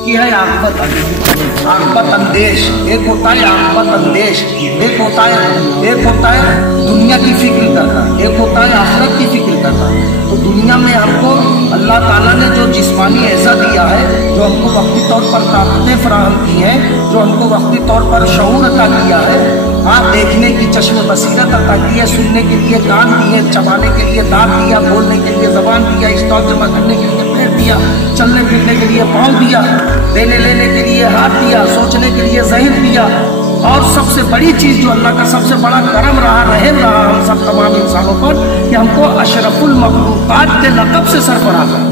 इसकी है आकबत अंदेश, एक होता है आकबत अंदेश, एक होता है दुनिया की फिक्र करना, एक होता है आखिरत की फिक्र करना। तो दुनिया में हमको अल्लाह ताला ने जो जिस्मानी ऐसा दिया है, जो हमको वक्ती तौर पर ताकतें फराहम की हैं, जो हमको वक्ती तौर पर शऊर अता किया है, देखने की चश्म बसीरत अता की है, सुनने के लिए कान दिए, चबाने के लिए दांत दिया, बोलने के लिए ज़बान दिया, स्टॉक जमा करने के लिए पैर दिया, चलने फिरने के लिए पाँव दिया, देने लेने के लिए हाथ दिया, सोचने के लिए ज़हन दिया। और सबसे बड़ी चीज़ जो अल्लाह का सबसे बड़ा करम रहा, रहम रहा हम सब तमाम इंसानों पर, कि हमको अशरफुल मखलूक़ात के लक़ब से सरफराज है।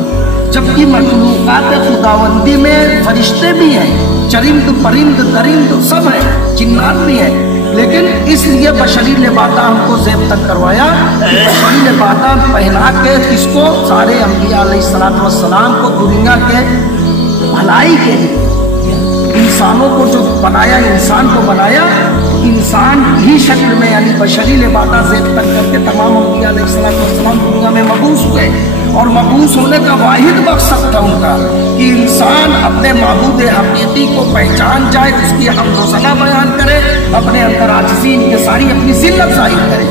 जबकि मखलूक़ात खुदावंदी में फरिश्ते भी हैं, चरिंद परिंद दरिंद सब हैं, जिन्नात भी हैं, लेकिन इसलिए बशरी लिबाता हमको ज़ेब तक करवाया कि बशरी लिबाता पहना के किसको, सारे अंबिया अलैहिस्सलातु वस्सलाम को दुनिया के भलाई के लिए, इंसानों को जो बनाया, इंसान को बनाया, इंसान ही शक्ल में यानी बशरी लिबाता ज़ेब तक करके तमाम अंबिया अलैहिस्सलातु वस्सलाम दुनिया में मबूस हुए। और मबूस होने का वाहिद मकसद था उनका कि इंसान अपने माबूद हकीकी को पहचान जाए, उसकी हम्द व सना बयान करे, अपने अंदर आजिज़ी इनकिसारी अपनी ज़िल्लत ज़ाहिर करे।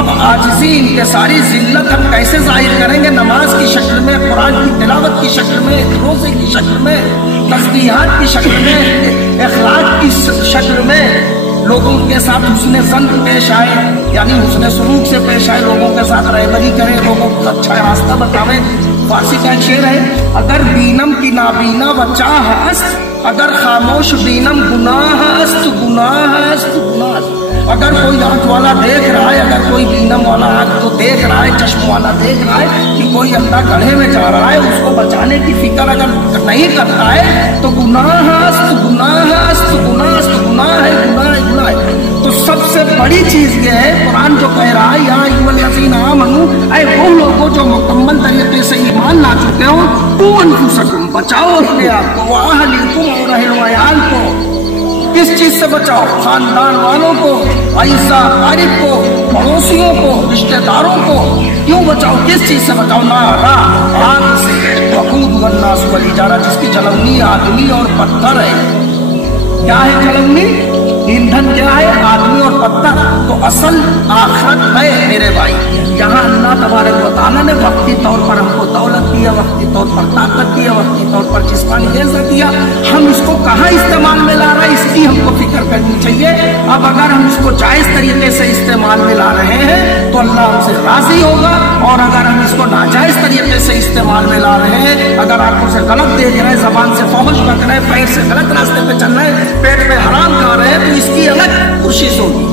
अब आजिज़ी इनकिसारी ज़िल्लत हम कैसे ज़ाहिर करेंगे? नमाज की शक्ल में, कुरान की तिलावत की शक्ल में, रोज़े की शक्ल में, तस्बीहात की शक्ल में, अखलाक की शक्ल में, लोगों के साथ हुस्न ज़न पेश आए, यानी हुस्न सुलूक से पेश आए, लोगों के साथ रहबरी करें, लोगों को अच्छा रास्ता बतावें। फारसी का एक शेर है, अगर बीनम की नाबीना बचा हस्त, अगर खामोश बीनम गुनाह अस्त, गुनाह अस्त, गुनाह। अगर कोई आँख वाला देख रहा है, अगर कोई बीनम वाला आँख तो देख रहा है, चश्म वाला देख रहा है कि कोई अंधा गड्ढे में जा रहा है, उसको बचाने की फिक्र अगर नहीं करता है तो गुनाह अस्त, गुनाह अस्त, गुनाह अस्त, गुनाह है, गुनाह है, गुनाह है। तो सबसे बड़ी चीज़ ये है, कुरान जो कह रहा है, या अय्युहल्लज़ीना आमनू, ऐ वो लोगों जो मुकम्मल तरीके से ईमान ला चुके हो, तू अनफुसकुम, बचाओ अपने आप को, व अहलिकुम, और अहल वयाल को। किस चीज़ से बचाओ? खानदान वालों को, ऐसा आरिफ को, पड़ोसियों को, रिश्तेदारों को। क्यों बचाओ? किस चीज़ से बचाओ? नारा, आग से, वक़ूद वन्नास वल हिजारा, जिसकी जलवनी आदमी और पत्थर है। क्या है जलवनी? ईंधन क्या है? आदमी और पत्थर। तो असल आखिरत है मेरे भाई, यहाँ अल्लाह तबारक व तआला ने वक्ती तौर पर हमको दौलत दिया, वक्ती तौर पर ताकत दिया, वक्ती तौर पर जिस्मानी इज़्ज़त दिया। हम इसको कहाँ इस्तेमाल में ला रहे हैं, इसकी हमको फिक्र करनी चाहिए। अब अगर हम इसको जायज़ तरीके से इस्तेमाल में ला रहे हैं तो अल्लाह हमसे राज़ी होगा, और अगर हम इसको नाजायज़ तरीके से इस्तेमाल में ला रहे हैं, अगर आंखों से गलत देख रहे हैं, ज़बान से फौज बक रहे हैं, पैर से गलत रास्ते पे चल रहे हैं, पेट में हराम खा रहे हैं, तो इसकी अलग कोशिश होगी।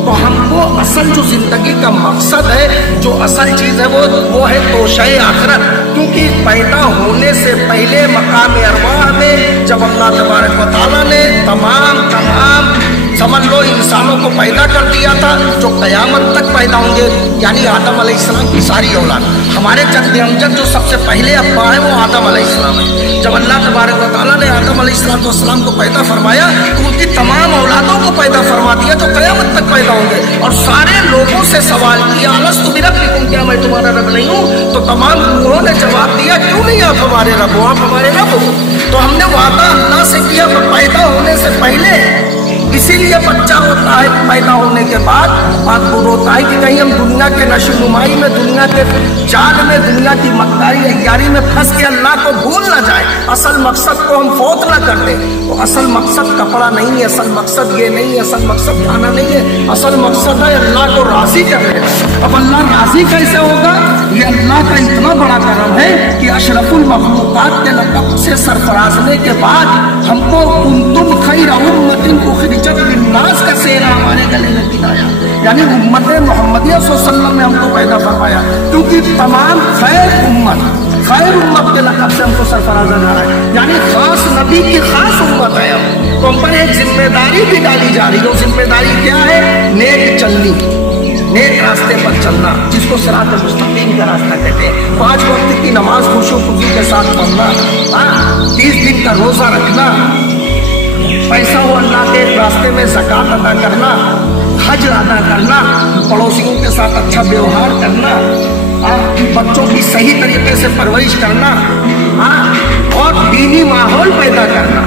तो हमको असल जो जिंदगी का मकसद है, जो असल चीज़ है, वो है तोशे आखिरत। क्योंकि पैदा होने से पहले मकाम अरवाह में जब अल्लाह तबारक व तआला ने तमाम समझ लो इंसानों को पैदा कर दिया था, जो क़यामत तक पैदा होंगे, यानी आदम अलैहिस्सलाम की सारी औलाद। हमारे जद्द अमजद जो सबसे पहले अब्बा है वो आदम अलैहिस्सलाम है। जब अल्लाह तबारक व तआला ने आदम अलैहिस्सलाम को पैदा फरमाया तो उनकी तमाम औलादों को पैदा फरमा दिया जो क़यामत तक पैदा होंगे, और सारे लोगों से सवाल किया, अलस्तु बिरब्बिकुम, क्या मैं तुम्हारा रब नहीं हूँ? तो तमाम लोगों ने जवाब दिया, क्यों नहीं आप हमारे रब हो, आप हमारे रब हो। तो हमने वादा अल्लाह से किया पैदा होने से पहले। इसीलिए बच्चा होता है, पैदा होने के बाद बात बुर होता है कि कहीं हम दुनिया के नशोनुमाई में, दुनिया के जाल में, दुनिया की मक्कारी अय्यारी में फंस के अल्लाह को भूल ना जाए, असल मकसद को हम फौत ना कर दें। तो असल मकसद कपड़ा नहीं है, असल मकसद ये नहीं है, असल मकसद खाना नहीं है, असल मकसद है अल्लाह को राज़ी करने। अब अल्लाह राज़ी कैसे होगा? ये अल्लाह का इतना बड़ा करम है कि अशरफुल मखलूक़ात के लक़ब से सरफराजने के बाद हमको कुंतुम खैर उम्मतिन उखरिजत लिन्नास का सेहरा हमारे गले में गिराया, यानी उम्मत मोहम्मदिया सल्लल्लाहु अलैहि वसल्लम ने हमको पैदा फरमाया। क्योंकि तमाम खैर उम्मत के लक़ब से हमको सरफराजा जा रहा है, यानी खास नबी की खास उम्मत है हम। तो हम पर एक जिम्मेदारी भी डाली जा रही है। वो जिम्मेदारी क्या है? नेक चलनी, नेक रास्ते पर चलना, जिसको सिरात मुस्तकीम का रास्ता कहते हैं। 5 वक्त की नमाज खुशू खुशी के साथ पढ़ना, 30 दिन का रोज़ा रखना, पैसा हो अल्लाह के रास्ते में ज़कात अदा करना, हज अदा करना, पड़ोसियों के साथ अच्छा व्यवहार करना, बच्चों की सही तरीके से परवरिश करना, और दीनी माहौल पैदा करना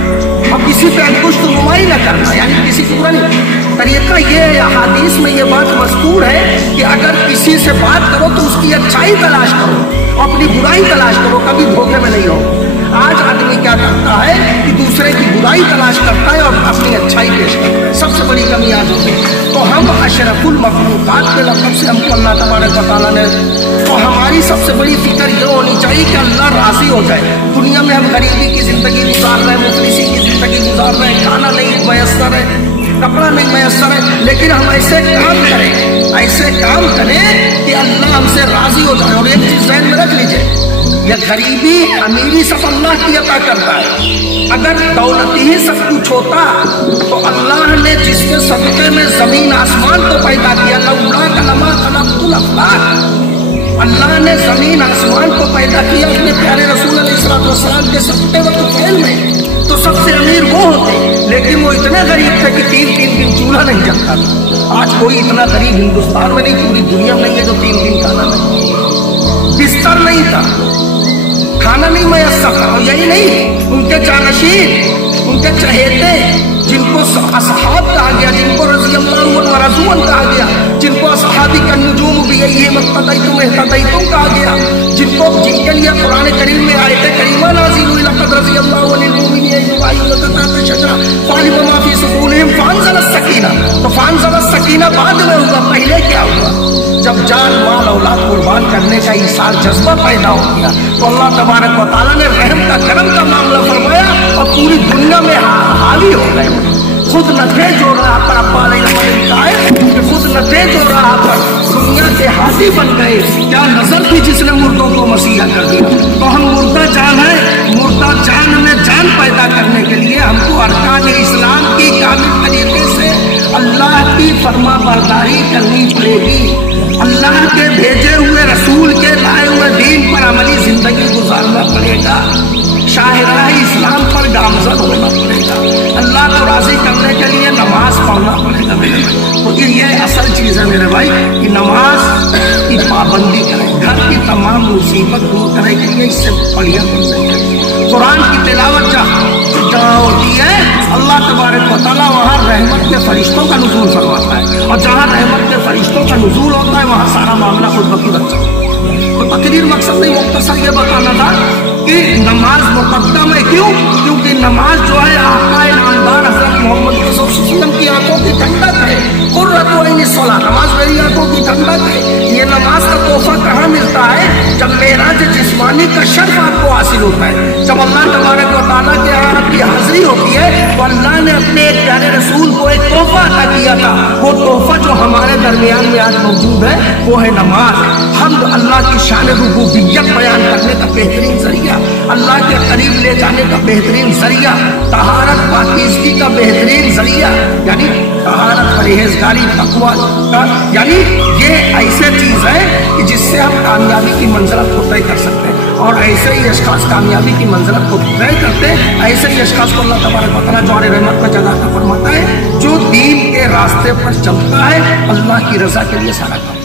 और किसी पे अंकुश नुमाई न करना, यानी किसी को बुरा नहीं। तरीका ये है, अहादीस में ये बात मज़कूर है कि अगर किसी से बात करो तो उसकी अच्छाई तलाश करो और अपनी बुराई तलाश करो, कभी धोखे में नहीं हो। आज आदमी क्या करता है कि दूसरे की बुराई तलाश करता है और अपनी अच्छाई पेश करता है, सबसे बड़ी कमी आज होती है। तो हम अशरफुल मखलूक़ात के लक़ब से हमको अल्लाह तबारक व तआला ने, तो हमारी सबसे बड़ी फिक्र ये होनी चाहिए कि अल्लाह राज़ी हो जाए। दुनिया में हम गरीबी की ज़िंदगी गुजार रहे हैं, मुफलिसी की ज़िंदगी गुजार रहे हैं, खाना नहीं मैसर है, कपड़ा नहीं मैसर है, लेकिन हम ऐसे काम करें कि अल्लाह हमसे राज़ी हो जाए। और एक चीज़ ज़हन में रख लीजिए, यह गरीबी अमीरी सब अल्लाह की अता करता है। अगर दौलत ही सब कुछ होता तो अल्लाह ने जिसके सदक़े में ज़मीन आसमान को पैदा किया, अल्लाह ने ज़मीन आसमान को पैदा किया अपने प्यारे रसूल अलैहिस्सलाम के सदक़े व फ़ैल में, तो सबसे अमीर वो होते, लेकिन वो इतने गरीब थे कि 3-3 दिन चूल्हा नहीं जलता था। आज कोई इतना गरीब हिंदुस्तान में नहीं, पूरी दुनिया में नहीं है जो 3 दिन खाना नहीं, बिस्तर नहीं था, खाना नहीं मैसर था। और यही नहीं, उनके जानशीन, उनके चहेते, जिनको असहाब कहा गया, जिनको रज़ी अल्लाहु अन्हु व रज़ू अन्हु कहा गया, जिनको असहाबी का नुजूम भी यही मक़्तदैतुम इह्तदैतुम कहा गया, जिनके लिए कुरान करीम में आयत करीमा नाज़िल हुई, लक़द रज़ी अल्लाहु अनिल मुमिनीन इज़ युबाय्यूनका तहता शजरा फ़अलिमा मा फ़ी सुदूरिहिम फ़अनज़लस सकीना। तो फ़अनज़लस सकीना बाद में हुआ, पहले क्या हुआ? जब जान माल औलाद कुर्बान करने का ईसार जज्बा पैदा हो गया तो अल्लाह तबारक व तआला ने रहम का करम का मामला फरमाया और पूरी दुनिया में हावी हो गए। खुद न थे जो रहा पर अब्बा लिखा है कि खुद न थे जो रहा पर दुनिया के हाथी बन गए। क्या नजर थी जिसने मुर्दों को मसीहा कर दिया? तो हम मुर्दा जान है, मुर्दा जान में जान पैदा करने के लिए हमको अरकान इस्लाम की कामिल तरीके से अल्लाह की फरमा बरदारी करनी पड़ेगी। अल्लाह के भेजे हुए रसूल के लाए हुए दीन पर अमली जिंदगी गुजारना पड़ेगा। शाहिराह इस्लाम पर गामजन होना पड़ेगा। अल्लाह को राजी करने के लिए नमाज पढ़ना पड़ेगा मेरे भाई। तो ये असल चीज़ है मेरे भाई कि नमाज की पाबंदी करें, घर की तमाम मुसीबत दूर करने के लिए इससे बढ़िया कुछ नहीं है। कुरान की तिलावत जहाँ होती है अल्लाह तबारक व तआला वहाँ रहमत के फरिश्तों का नुज़ूल फरमाता है, और जहाँ रहमत के फरिश्तों का नुज़ूल होता है वहाँ सारा मामला खुद ब खुद अच्छा होता है। तो तकरीर मकसद नहीं, मुख्तसर ये बताना था कि नमाज मुक़द्दम है। क्यों? क्योंकि नमाज जो है आका नामदार हज़रत मोहम्मद रसूल सल्लल्लाहु अलैहि वसल्लम की आंखों की ठंडक है। कुर्रतु ऐनी सलाह, नमाज मेरी आंखों की ठंडक है। ये नमाज का तोहफा कहाँ मिलता है? जब मेराज जिस्मानी का शर्फ आपको हासिल होता है, जब अल्लाह तबारक व तआला के यहाँ आपकी हाजिरी होती है तो अल्लाह ने अपने एक प्यारे रसूल को एक तोहफा अता किया था। वो तोहफा जो हमारे दरमियान में आज मौजूद है वो है नमाज। हम अल्लाह की शान रुबूबियत बयान करने का बेहतरीन जरिया, अल्लाह के करीब ले जाने का बेहतरीन जरिया, तहारत पाकीज़गी का बेहतरीन जरिया, यानी तहारत, परहेजगारी, तक़वा का, यानी ये ऐसे चीज़ है कि जिससे हम कामयाबी की मंजिलत को तय कर सकते हैं। और ऐसे ही अशख़ास कामयाबी की मंजिलत को तय करते हैं, ऐसे ही अशख़ास को अल्लाह तबारक व तआला जौहर रहमत का जज़ा अता फरमाता है, जो दीन के रास्ते पर चलता है, अल्लाह की रज़ा के लिए सारा काम